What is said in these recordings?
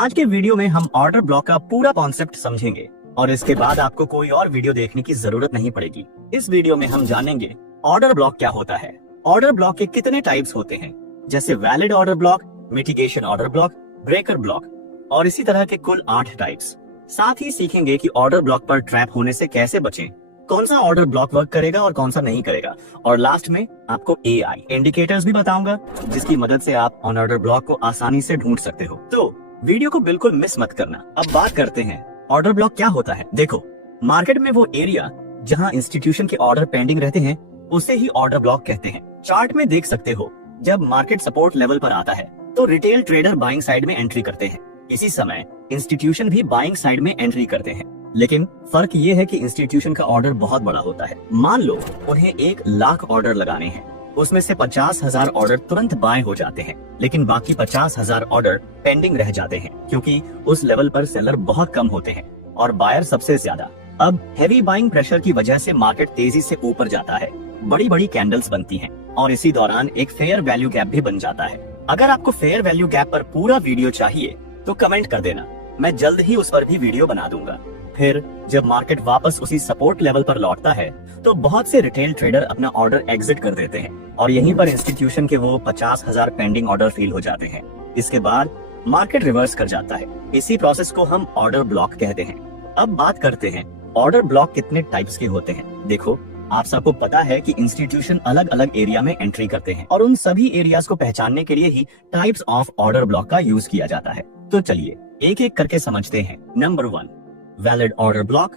आज के वीडियो में हम ऑर्डर ब्लॉक का पूरा कॉन्सेप्ट समझेंगे और इसके बाद आपको कोई और वीडियो देखने की जरूरत नहीं पड़ेगी। इस वीडियो में हम जानेंगे ऑर्डर ब्लॉक क्या होता है, ऑर्डर ब्लॉक के कितने टाइप्स होते हैं, जैसे valid order block, mitigation order block, breaker block और इसी तरह के कुल 8 टाइप्स। साथ ही सीखेंगे कि ऑर्डर ब्लॉक पर ट्रैप होने से कैसे बचें, कौन सा ऑर्डर ब्लॉक वर्क करेगा और कौन सा नहीं करेगा, और लास्ट में आपको AI इंडिकेटर्स भी बताऊंगा जिसकी मदद से आप ऑन ऑर्डर ब्लॉक को आसानी से ढूंढ सकते हो। तो वीडियो को बिल्कुल मिस मत करना। अब बात करते हैं ऑर्डर ब्लॉक क्या होता है। देखो, मार्केट में वो एरिया जहां इंस्टीट्यूशन के ऑर्डर पेंडिंग रहते हैं उसे ही ऑर्डर ब्लॉक कहते हैं। चार्ट में देख सकते हो, जब मार्केट सपोर्ट लेवल पर आता है तो रिटेल ट्रेडर बाइंग साइड में एंट्री करते हैं, इसी समय इंस्टीट्यूशन भी बाइंग साइड में एंट्री करते हैं। लेकिन फर्क ये है कि इंस्टीट्यूशन का ऑर्डर बहुत बड़ा होता है। मान लो उन्हें 1 लाख ऑर्डर लगाने हैं, उसमें से 50,000 ऑर्डर तुरंत बाय हो जाते हैं, लेकिन बाकी 50,000 ऑर्डर पेंडिंग रह जाते हैं क्योंकि उस लेवल पर सेलर बहुत कम होते हैं और बायर सबसे ज्यादा। अब हैवी बाइंग प्रेशर की वजह से मार्केट तेजी से ऊपर जाता है, बड़ी बड़ी कैंडल्स बनती हैं और इसी दौरान एक फेयर वैल्यू गैप भी बन जाता है। अगर आपको फेयर वैल्यू गैप पर पूरा वीडियो चाहिए तो कमेंट कर देना, मैं जल्द ही उस पर भी वीडियो बना दूंगा। फिर जब मार्केट वापस उसी सपोर्ट लेवल पर लौटता है तो बहुत से रिटेल ट्रेडर अपना ऑर्डर एग्जिट कर देते हैं और यहीं पर इंस्टीट्यूशन के वो 50,000 पेंडिंग ऑर्डर फील हो जाते हैं। इसके बाद मार्केट रिवर्स कर जाता है। इसी प्रोसेस को हम ऑर्डर ब्लॉक कहते हैं। अब बात करते हैं ऑर्डर ब्लॉक कितने टाइप्स के होते हैं। देखो, आप सबको पता है कि इंस्टीट्यूशन अलग अलग एरिया में एंट्री करते हैं और उन सभी एरियाज को पहचानने के लिए ही टाइप्स ऑफ ऑर्डर ब्लॉक का यूज किया जाता है। तो चलिए एक एक करके समझते हैं। Number 1 valid order block,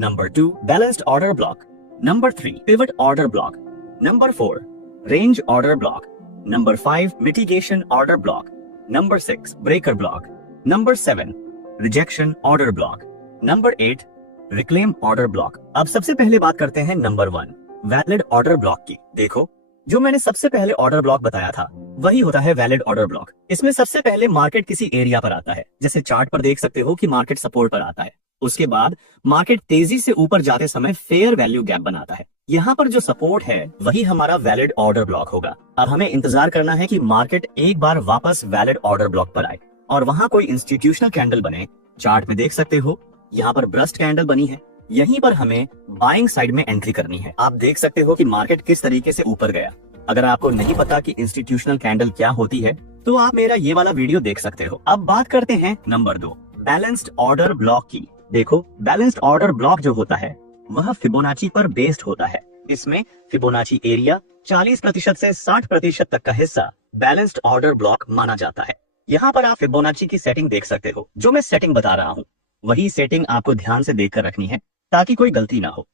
number 2 balanced order block, number 3 pivot order block, number 4 range order block, number 5 mitigation order block, number 6 breaker block, number 7 rejection order block, number 8 reclaim order block. अब सबसे पहले बात करते हैं number 1 valid order block की। देखो, जो मैंने सबसे पहले ऑर्डर ब्लॉक बताया था वही होता है वैलिड ऑर्डर ब्लॉक। इसमें सबसे पहले मार्केट किसी एरिया पर आता है, जैसे चार्ट पर देख सकते हो कि मार्केट सपोर्ट पर आता है। उसके बाद मार्केट तेजी से ऊपर जाते समय फेयर वैल्यू गैप बनाता है। यहाँ पर जो सपोर्ट है वही हमारा वैलिड ऑर्डर ब्लॉक होगा। अब हमें इंतजार करना है कि मार्केट एक बार वापस वैलिड ऑर्डर ब्लॉक पर आए और वहाँ कोई इंस्टीट्यूशनल कैंडल बने। चार्ट में देख सकते हो यहाँ पर ब्रस्ट कैंडल बनी है, यहीं पर हमें बाइंग साइड में एंट्री करनी है। आप देख सकते हो कि मार्केट किस तरीके से ऊपर गया। अगर आपको नहीं पता कि इंस्टीट्यूशनल कैंडल क्या होती है तो आप मेरा ये वाला वीडियो देख सकते हो। अब बात करते हैं नंबर 2 बैलेंस्ड ऑर्डर ब्लॉक की। देखो, बैलेंस्ड ऑर्डर ब्लॉक जो होता है वह फिबोनाची पर बेस्ड होता है। इसमें फिबोनाची एरिया 40% से 60% तक का हिस्सा बैलेंस्ड ऑर्डर ब्लॉक माना जाता है। यहाँ पर आप फिबोनाची की सेटिंग देख सकते हो। जो मैं सेटिंग बता रहा हूँ वही सेटिंग आपको ध्यान से देखकर रखनी है ताकि कोई गलती ना हो।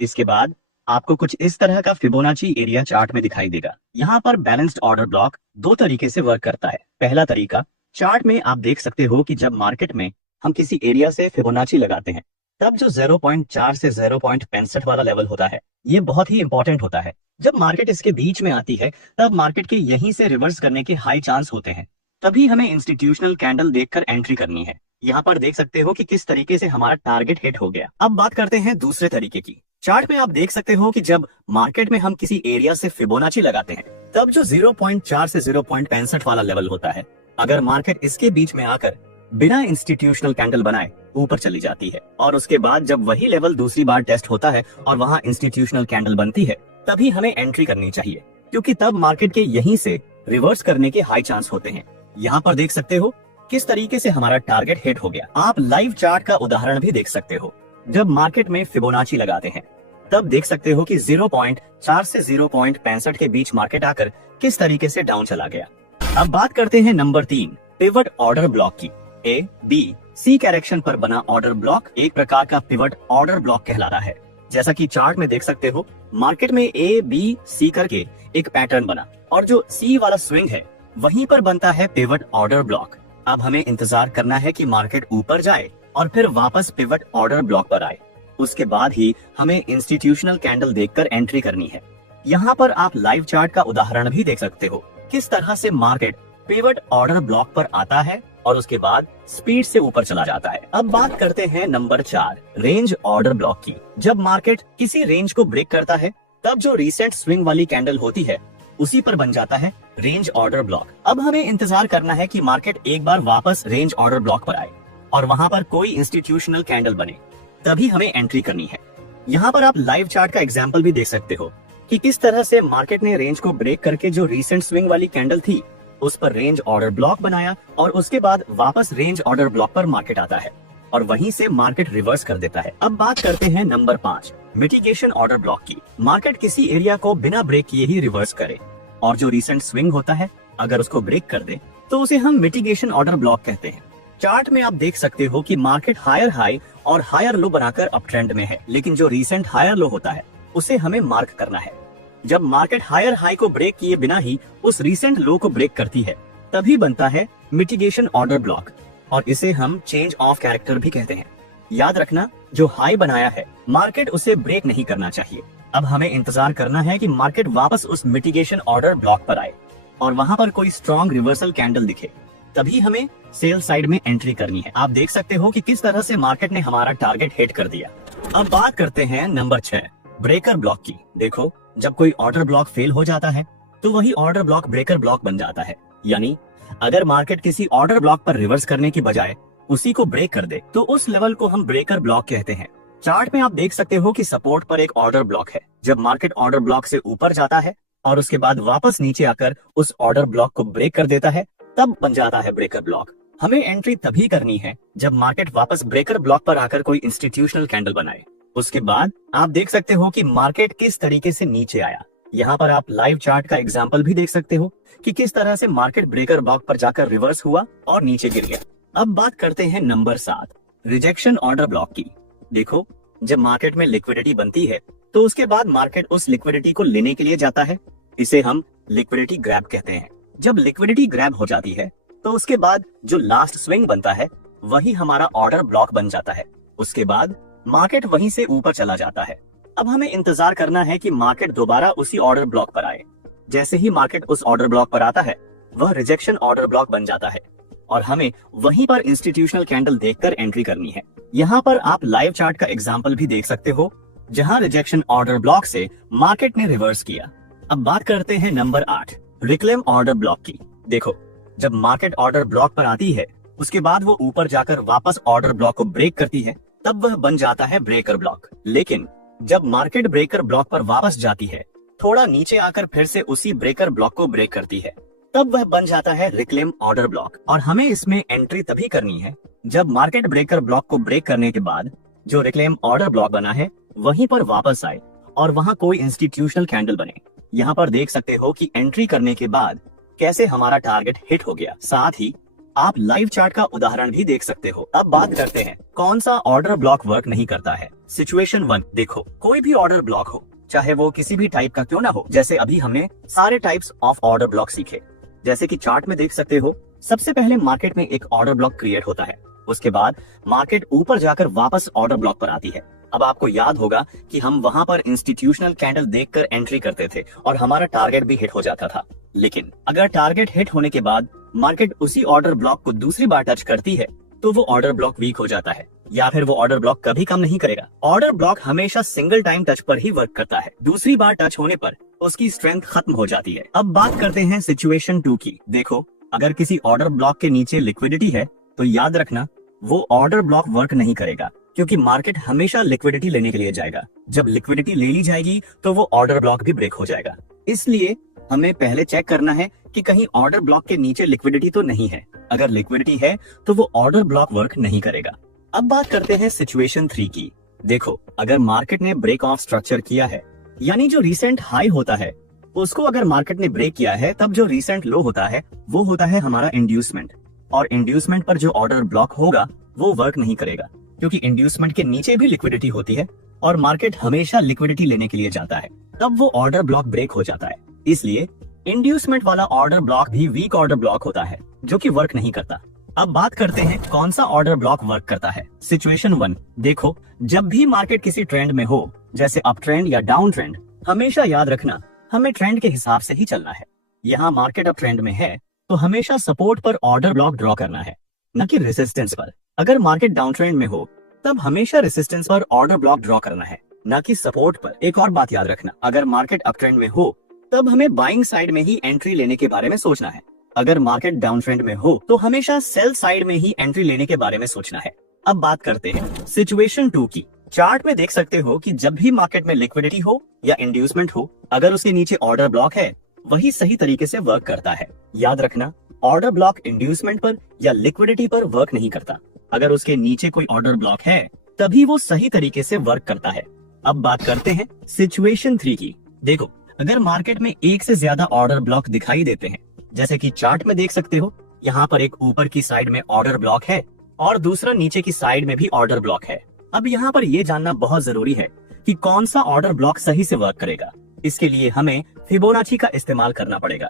इसके बाद आपको कुछ इस तरह का फिबोनाची एरिया चार्ट में दिखाई देगा। यहाँ पर बैलेंस्ड ऑर्डर ब्लॉक 2 तरीके से वर्क करता है। पहला तरीका, चार्ट में आप देख सकते हो कि जब मार्केट में हम किसी एरिया से फिबोनाची लगाते हैं तब जो 0.4 से 0.65 वाला लेवल होता है ये बहुत ही इंपॉर्टेंट होता है। जब मार्केट इसके बीच में आती है तब मार्केट के यहीं से रिवर्स करने के हाई चांस होते हैं। तभी हमें इंस्टीट्यूशनल कैंडल देखकर एंट्री करनी है। यहाँ पर देख सकते हो कि किस तरीके से हमारा टारगेट हिट हो गया। अब बात करते हैं दूसरे तरीके की। चार्ट में आप देख सकते हो कि जब मार्केट में हम किसी एरिया से फिबोनाची लगाते हैं तब जो 0.4 से 0.65 वाला लेवल होता है, अगर मार्केट इसके बीच में आकर बिना इंस्टीट्यूशनल कैंडल बनाए ऊपर चली जाती है और उसके बाद जब वही लेवल दूसरी बार टेस्ट होता है और वहां इंस्टीट्यूशनल कैंडल बनती है तभी हमें एंट्री करनी चाहिए, क्योंकि तब मार्केट के यहीं से रिवर्स करने के हाई चांस होते हैं। यहाँ पर देख सकते हो किस तरीके से हमारा टारगेट हिट हो गया। आप लाइव चार्ट का उदाहरण भी देख सकते हो। जब मार्केट में फिबोनाची लगाते हैं तब देख सकते हो कि 0.4 से 0.65 के बीच मार्केट आकर किस तरीके से डाउन चला गया। अब बात करते हैं नंबर 3 पिवट ऑर्डर ब्लॉक की। A, B, C कैरेक्शन पर बना ऑर्डर ब्लॉक एक प्रकार का पिवट ऑर्डर ब्लॉक कहलाता है। जैसा कि चार्ट में देख सकते हो मार्केट में A, B, C करके एक पैटर्न बना और जो C वाला स्विंग है वहीं पर बनता है पिवट ऑर्डर ब्लॉक। अब हमें इंतजार करना है कि मार्केट ऊपर जाए और फिर वापस पिवट ऑर्डर ब्लॉक पर आए। उसके बाद ही हमें इंस्टीट्यूशनल कैंडल देखकर एंट्री करनी है। यहाँ पर आप लाइव चार्ट का उदाहरण भी देख सकते हो किस तरह से मार्केट पिवट ऑर्डर ब्लॉक पर आता है और उसके बाद स्पीड से ऊपर चला जाता है। अब बात करते हैं नंबर 4, रेंज ऑर्डर ब्लॉक की। जब मार्केट किसी रेंज को ब्रेक करता है तब जो रिसेंट स्विंग वाली कैंडल होती है उसी पर बन जाता है रेंज ऑर्डर ब्लॉक। अब हमें इंतजार करना है कि मार्केट एक बार वापस रेंज ऑर्डर ब्लॉक पर आए और वहां पर कोई इंस्टीट्यूशनल कैंडल बने, तभी हमें एंट्री करनी है। यहाँ पर आप लाइव चार्ट का एग्जाम्पल भी देख सकते हो कि किस तरह से मार्केट ने रेंज को ब्रेक करके जो रिसेंट स्विंग वाली कैंडल थी उस पर रेंज ऑर्डर ब्लॉक बनाया और उसके बाद वापस रेंज ऑर्डर ब्लॉक पर मार्केट आता है और वहीं से मार्केट रिवर्स कर देता है। अब बात करते हैं नंबर 5, मिटिगेशन ऑर्डर ब्लॉक की। मार्केट किसी एरिया को बिना ब्रेक किए ही रिवर्स करे और जो रिसेंट स्विंग होता है अगर उसको ब्रेक कर दे तो उसे हम मिटिगेशन ऑर्डर ब्लॉक कहते हैं। चार्ट में आप देख सकते हो कि मार्केट हायर हाई और हायर लो बनाकर अप ट्रेंड में है, लेकिन जो रिसेंट हायर लो होता है उसे हमें मार्क करना है। जब मार्केट हायर हाई को ब्रेक किए बिना ही उस रिसेंट लो को ब्रेक करती है तभी बनता है मिटिगेशन ऑर्डर ब्लॉक और इसे हम चेंज ऑफ कैरेक्टर भी कहते हैं। याद रखना, जो हाई बनाया है मार्केट उसे ब्रेक नहीं करना चाहिए। अब हमें इंतजार करना है कि मार्केट वापस उस मिटिगेशन ऑर्डर ब्लॉक पर आए और वहां पर कोई स्ट्रॉन्ग रिवर्सल कैंडल दिखे, तभी हमें सेल साइड में एंट्री करनी है। आप देख सकते हो कि किस तरह से मार्केट ने हमारा टारगेट हिट कर दिया। अब बात करते हैं नंबर 6, ब्रेकर ब्लॉक की। देखो, जब कोई ऑर्डर ब्लॉक फेल हो जाता है तो वही ऑर्डर ब्लॉक ब्रेकर ब्लॉक बन जाता है। यानी अगर मार्केट किसी ऑर्डर ब्लॉक पर रिवर्स करने की बजाय उसी को ब्रेक कर दे तो उस लेवल को हम ब्रेकर ब्लॉक कहते हैं। चार्ट में आप देख सकते हो कि सपोर्ट पर एक ऑर्डर ब्लॉक है। जब मार्केट ऑर्डर ब्लॉक से ऊपर जाता है और उसके बाद वापस नीचे आकर उस ऑर्डर ब्लॉक को ब्रेक कर देता है तब बन जाता है ब्रेकर ब्लॉक। हमें एंट्री तभी करनी है जब मार्केट वापस ब्रेकर ब्लॉक पर आकर कोई इंस्टीट्यूशनल कैंडल बनाए। उसके बाद आप देख सकते हो कि मार्केट किस तरीके से नीचे आया। यहाँ पर आप लाइव चार्ट का एग्जाम्पल भी देख सकते हो कि किस तरह से मार्केट ब्रेकर ब्लॉक पर जाकर रिवर्स हुआ और नीचे गिर गया। अब बात करते हैं नंबर 7, रिजेक्शन ऑर्डर ब्लॉक की। देखो, जब मार्केट में लिक्विडिटी बनती है तो उसके बाद मार्केट उस लिक्विडिटी को लेने के लिए जाता है। इसे हम लिक्विडिटी ग्रैब कहते हैं। जब लिक्विडिटी ग्रैब हो जाती है तो उसके बाद जो लास्ट स्विंग बनता है वही हमारा ऑर्डर ब्लॉक बन जाता है। उसके बाद मार्केट वहीं से ऊपर चला जाता है। अब हमें इंतजार करना है कि मार्केट दोबारा उसी ऑर्डर ब्लॉक पर आए। जैसे ही मार्केट उस ऑर्डर ब्लॉक पर आता है वह रिजेक्शन ऑर्डर ब्लॉक बन जाता है और हमें वहीं पर इंस्टीट्यूशनल कैंडल देखकर एंट्री करनी है। यहाँ पर आप लाइव चार्ट का एग्जाम्पल भी देख सकते हो जहाँ रिजेक्शन ऑर्डर ब्लॉक से मार्केट ने रिवर्स किया। अब बात करते हैं नंबर 8, रिक्लेम ऑर्डर ब्लॉक की। देखो, जब मार्केट ऑर्डर ब्लॉक पर आती है उसके बाद वो ऊपर जाकर वापस ऑर्डर ब्लॉक को ब्रेक करती है तब वह बन जाता है ब्रेकर ब्लॉक। लेकिन जब मार्केट ब्रेकर ब्लॉक पर वापस जाती है, थोड़ा नीचे आकर फिर से उसी ब्रेकर ब्लॉक को ब्रेक करती है, तब वह बन जाता है रिक्लेम ऑर्डर ब्लॉक। और हमें इसमें एंट्री तभी करनी है जब मार्केट ब्रेकर ब्लॉक को ब्रेक करने के बाद जो रिक्लेम ऑर्डर ब्लॉक बना है वहीं पर वापस आए और वहां कोई इंस्टीट्यूशनल कैंडल बने। यहाँ पर देख सकते हो कि एंट्री करने के बाद कैसे हमारा टारगेट हिट हो गया। साथ ही आप लाइव चार्ट का उदाहरण भी देख सकते हो। अब बात करते हैं कौन सा ऑर्डर ब्लॉक वर्क नहीं करता है। सिचुएशन 1, देखो, कोई भी ऑर्डर ब्लॉक हो, चाहे वो किसी भी टाइप का क्यों ना हो, जैसे अभी हमने सारे टाइप्स ऑफ ऑर्डर ब्लॉक सीखे। जैसे कि चार्ट में देख सकते हो, सबसे पहले मार्केट में एक ऑर्डर ब्लॉक क्रिएट होता है, उसके बाद मार्केट ऊपर जाकर वापस ऑर्डर ब्लॉक पर आती है। अब आपको याद होगा कि हम वहां पर इंस्टीट्यूशनल कैंडल देखकर एंट्री करते थे और हमारा टारगेट भी हिट हो जाता था। लेकिन अगर टारगेट हिट होने के बाद मार्केट उसी ऑर्डर ब्लॉक को दूसरी बार टच करती है तो वो ऑर्डर ब्लॉक वीक हो जाता है या फिर वो ऑर्डर ब्लॉक कभी काम नहीं करेगा। ऑर्डर ब्लॉक हमेशा सिंगल टाइम टच पर ही वर्क करता है, दूसरी बार टच होने पर उसकी स्ट्रेंथ खत्म हो जाती है। अब बात करते हैं सिचुएशन 2 की। देखो, अगर किसी ऑर्डर ब्लॉक के नीचे लिक्विडिटी है तो याद रखना वो ऑर्डर ब्लॉक वर्क नहीं करेगा, क्योंकि मार्केट हमेशा लिक्विडिटी लेने के लिए जाएगा। जब लिक्विडिटी ले ली जाएगी तो वो ऑर्डर ब्लॉक भी ब्रेक हो जाएगा। इसलिए हमें पहले चेक करना है कि कहीं ऑर्डर ब्लॉक के नीचे लिक्विडिटी तो नहीं है। अगर लिक्विडिटी है तो वो ऑर्डर ब्लॉक वर्क नहीं करेगा। अब बात करते हैं सिचुएशन 3 की। देखो, अगर मार्केट ने ब्रेक ऑफ स्ट्रक्चर किया है, यानी जो रिसेंट हाई होता है उसको अगर मार्केट ने ब्रेक किया है, तब जो रिसेंट लो होता है वो होता है हमारा इंड्यूसमेंट। और इंड्यूसमेंट पर जो ऑर्डर ब्लॉक होगा वो वर्क नहीं करेगा, क्योंकि इंड्यूसमेंट के नीचे भी लिक्विडिटी होती है और मार्केट हमेशा लिक्विडिटी लेने के लिए जाता है, तब वो ऑर्डर ब्लॉक ब्रेक हो जाता है। इसलिए इंड्यूसमेंट वाला ऑर्डर ब्लॉक भी वीक ऑर्डर ब्लॉक होता है जो कि वर्क नहीं करता। अब बात करते हैं कौन सा ऑर्डर ब्लॉक वर्क करता है। सिचुएशन 1, देखो, जब भी मार्केट किसी ट्रेंड में हो, जैसे अप ट्रेंड या डाउन ट्रेंड, हमेशा याद रखना हमें ट्रेंड के हिसाब से ही चलना है। यहाँ मार्केट अप ट्रेंड में है तो हमेशा सपोर्ट पर ऑर्डर ब्लॉक ड्रॉ करना है। न कि रेसिस्टेंस पर। अगर मार्केट डाउन ट्रेंड में हो तब हमेशा रेसिस्टेंस पर ऑर्डर ब्लॉक ड्रॉ करना है, न कि सपोर्ट पर। एक और बात याद रखना, अगर मार्केट अप ट्रेंड में हो तब हमें बाइंग साइड में ही एंट्री लेने के बारे में सोचना है। अगर मार्केट डाउन ट्रेंड में हो तो हमेशा सेल साइड में ही एंट्री लेने के बारे में सोचना है। अब बात करते हैं सिचुएशन 2 की। चार्ट में देख सकते हो कि जब भी मार्केट में लिक्विडिटी हो या इंड्यूसमेंट हो, अगर उसके नीचे ऑर्डर ब्लॉक है वही सही तरीके से वर्क करता है। याद रखना, ऑर्डर ब्लॉक इंड्यूसमेंट पर या लिक्विडिटी पर वर्क नहीं करता। अगर उसके नीचे कोई ऑर्डर ब्लॉक है तभी वो सही तरीके से वर्क करता है। अब बात करते हैं सिचुएशन 3 की। देखो, अगर मार्केट में एक से ज्यादा ऑर्डर ब्लॉक दिखाई देते हैं, जैसे कि चार्ट में देख सकते हो, यहाँ पर एक ऊपर की साइड में ऑर्डर ब्लॉक है और दूसरा नीचे की साइड में भी ऑर्डर ब्लॉक है। अब यहाँ पर ये जानना बहुत जरूरी है कि कौन सा ऑर्डर ब्लॉक सही से वर्क करेगा। इसके लिए हमें फिबोनाची का इस्तेमाल करना पड़ेगा।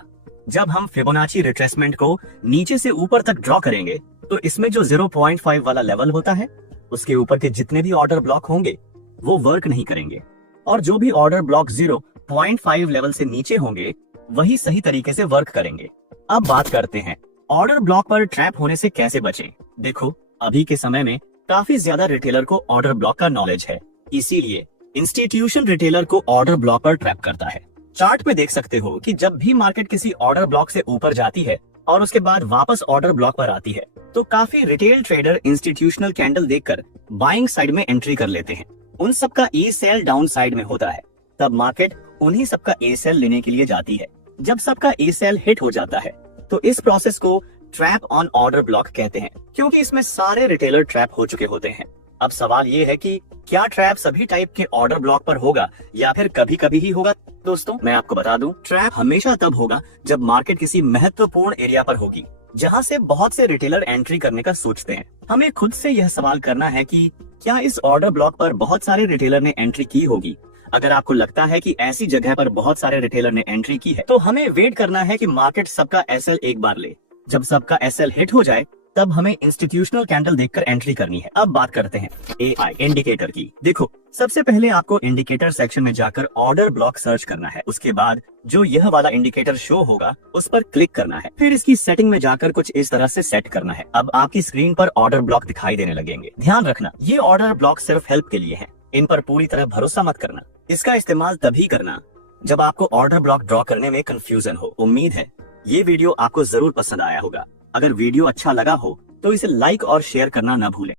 जब हम फिबोनाची रिट्रेसमेंट को नीचे से ऊपर तक ड्रॉ करेंगे तो इसमें जो 0.5 वाला लेवल होता है उसके ऊपर के जितने भी ऑर्डर ब्लॉक होंगे वो वर्क नहीं करेंगे, और जो भी ऑर्डर ब्लॉक 0.5 लेवल से नीचे होंगे वही सही तरीके से वर्क करेंगे। अब बात करते हैं ऑर्डर ब्लॉक पर ट्रैप होने से कैसे बचें। देखो, अभी के समय में काफी ज्यादा रिटेलर को ऑर्डर ब्लॉक का नॉलेज है, इसीलिए इंस्टीट्यूशन रिटेलर को ऑर्डर ब्लॉक पर ट्रैप करता है। चार्ट में देख सकते हो कि जब भी मार्केट किसी ऑर्डर ब्लॉक से ऊपर जाती है और उसके बाद वापस ऑर्डर ब्लॉक पर आती है तो काफी रिटेल ट्रेडर इंस्टीट्यूशनल कैंडल देखकर बाइंग साइड में एंट्री कर लेते हैं। उन सबका ए सेल डाउन साइड में होता है, तब मार्केट उन्हीं सबका ए सेल लेने के लिए जाती है। जब सबका ए सेल हिट हो जाता है तो इस प्रोसेस को ट्रैप ऑन ऑर्डर ब्लॉक कहते हैं, क्योंकि इसमें सारे रिटेलर ट्रैप हो चुके होते हैं। अब सवाल ये है कि क्या ट्रैप सभी टाइप के ऑर्डर ब्लॉक पर होगा या फिर कभी कभी ही होगा। दोस्तों, मैं आपको बता दूं, ट्रैप हमेशा तब होगा जब मार्केट किसी महत्वपूर्ण एरिया पर होगी जहां से बहुत से रिटेलर एंट्री करने का सोचते हैं। हमें खुद से यह सवाल करना है कि क्या इस ऑर्डर ब्लॉक पर बहुत सारे रिटेलर ने एंट्री की होगी। अगर आपको लगता है कि ऐसी जगह पर बहुत सारे रिटेलर ने एंट्री की है तो हमें वेट करना है कि मार्केट सबका एसएल एक बार ले। जब सबका एसएल हिट हो जाए तब हमें इंस्टीट्यूशनल कैंडल देखकर एंट्री करनी है। अब बात करते हैं एआई इंडिकेटर की। देखो, सबसे पहले आपको इंडिकेटर सेक्शन में जाकर ऑर्डर ब्लॉक सर्च करना है। उसके बाद जो यह वाला इंडिकेटर शो होगा उस पर क्लिक करना है। फिर इसकी सेटिंग में जाकर कुछ इस तरह से सेट करना है। अब आपकी स्क्रीन पर ऑर्डर ब्लॉक दिखाई देने लगेंगे। ध्यान रखना, ये ऑर्डर ब्लॉक सिर्फ हेल्प के लिए है, इन पर पूरी तरह भरोसा मत करना। इसका इस्तेमाल तभी करना जब आपको ऑर्डर ब्लॉक ड्रॉ करने में कंफ्यूजन हो। उम्मीद है ये वीडियो आपको जरूर पसंद आया होगा। अगर वीडियो अच्छा लगा हो तो इसे लाइक और शेयर करना न भूलें।